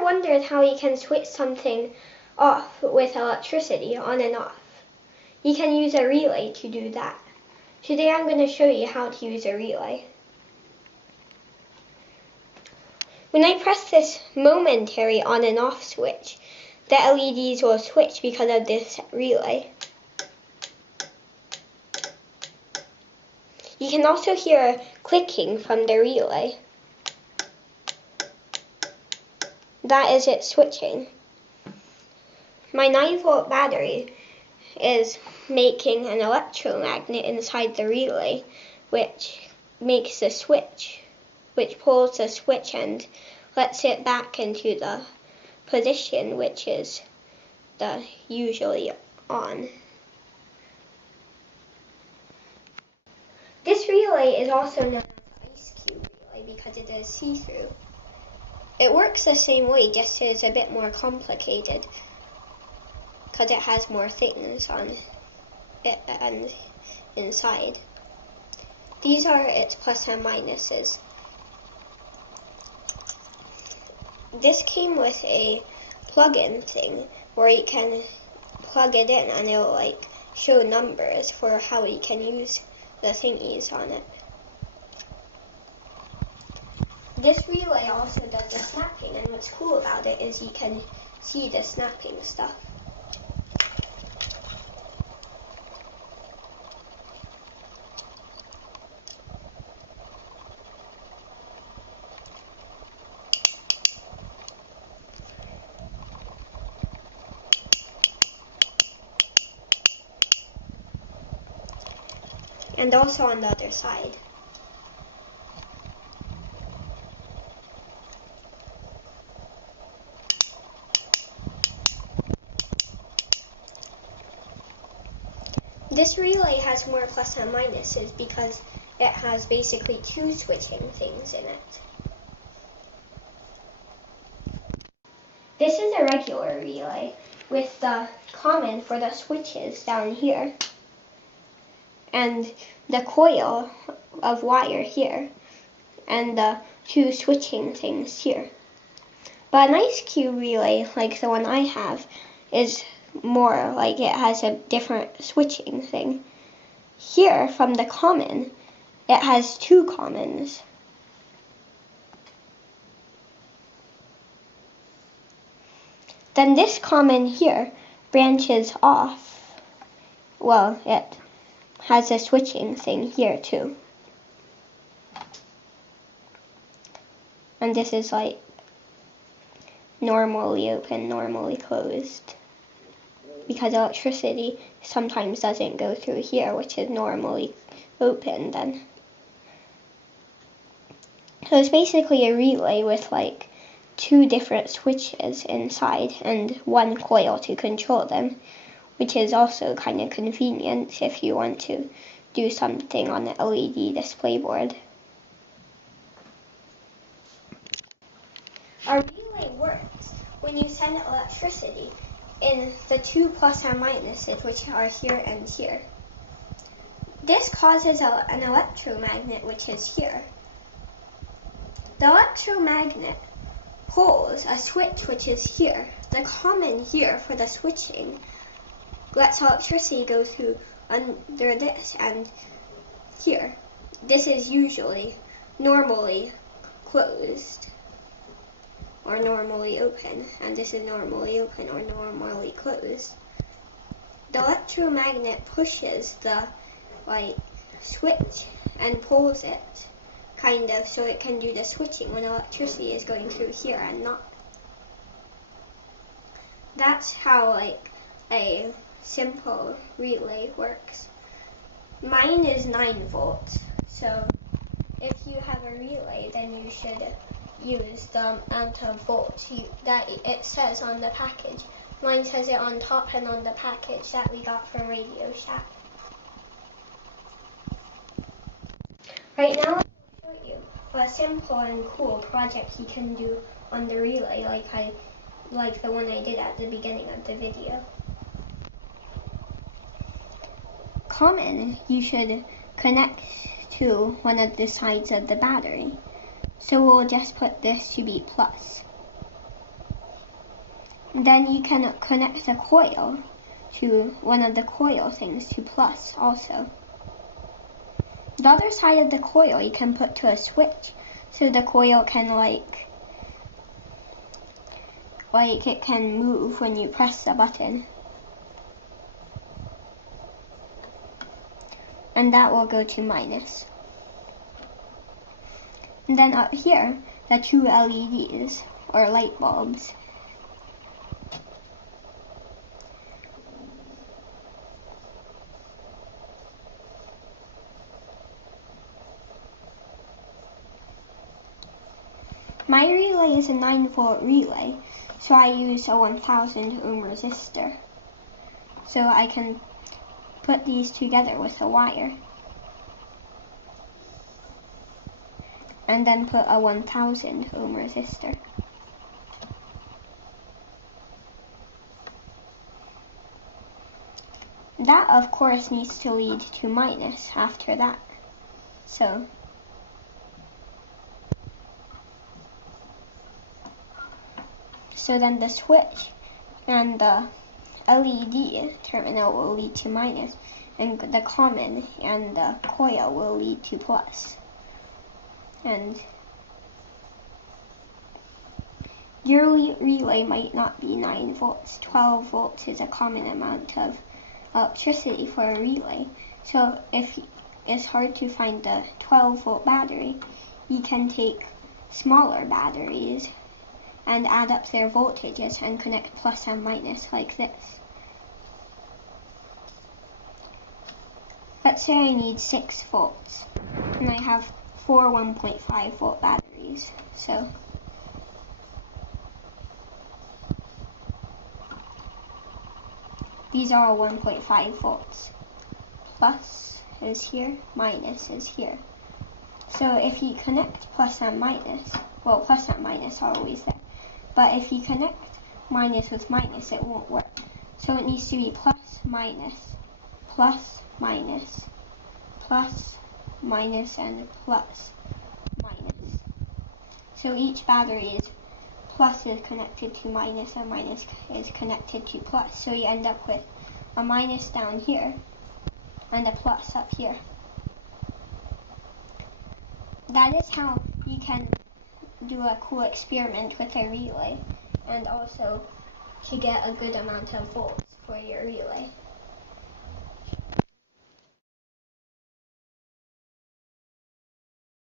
ever wondered how you can switch something off with electricity on and off? You can use a relay to do that. Today I'm going to show you how to use a relay. When I press this momentary on and off switch, the LEDs will switch because of this relay. You can also hear clicking from the relay. That is it switching. My 9-volt battery is making an electromagnet inside the relay, which makes the switch, which pulls the switch and lets it back into the position, which is the usually on. This relay is also known as ice cube relay because it is see-through. It works the same way, just is a bit more complicated because it has more things on it and inside. These are its plus and minuses. This came with a plug-in thing where you can plug it in and it'll show numbers for how you can use the thingies on it. This relay also does the snapping, and what's cool about it is you can see the snapping stuff. And also on the other side. This relay has more plus and minuses because it has basically two switching things in it. This is a regular relay with the common for the switches down here and the coil of wire here and the two switching things here. But an ice cube relay, like the one I have, is more like it has a different switching thing. Here, from the common, it has two commons. Then this common here branches off. Well, it has a switching thing here too. And this is normally open, normally closed. Because electricity sometimes doesn't go through here, which is normally open then. So it's basically a relay with two different switches inside and one coil to control them, which is also kind of convenient if you want to do something on the LED display board. Our relay works when you send electricity in the two plus and minuses, which are here and here. This causes an electromagnet, which is here. The electromagnet pulls a switch, which is here. The common here for the switching lets electricity go through under this and here. This is usually normally closed or normally open, and this is normally open or normally closed. The electromagnet pushes the switch and pulls it kind of so it can do the switching when electricity is going through here and not. That's how a simple relay works. Mine is 9 volts, so if you have a relay, then you should use the amount of volts that it says on the package. Mine says it on top and on the package that we got from Radio Shack. Right now, I'm going to show you a simple and cool project you can do on the relay, like the one I did at the beginning of the video. Common, you should connect to one of the sides of the battery. So we'll just put this to be plus. Then you can connect a coil to one of the coil things to plus also. The other side of the coil you can put to a switch, so the coil can like it can move when you press the button. And that will go to minus. And then up here, the two LEDs, or light bulbs. My relay is a 9-volt relay, so I use a 1000 ohm resistor. So I can put these together with a wire. And then put a 1000 ohm resistor. That of course needs to lead to minus after that. So then the switch and the LED terminal will lead to minus, and the common and the coil will lead to plus. And your relay might not be 9 volts. 12 volts is a common amount of electricity for a relay. So if it's hard to find the 12-volt battery, you can take smaller batteries and add up their voltages and connect plus and minus like this. Let's say I need 6 volts, and I have 4 1.5 volt batteries. So these are all 1.5 volts. Plus is here, minus is here. So if you connect plus and minus, well, plus and minus are always there. But if you connect minus with minus, it won't work. So it needs to be plus, minus, plus, minus, plus, minus, and plus, minus. So each battery is plus is connected to minus, and minus is connected to plus. So you end up with a minus down here and a plus up here. That is how you can do a cool experiment with a relay, and also to get a good amount of volts for your relay.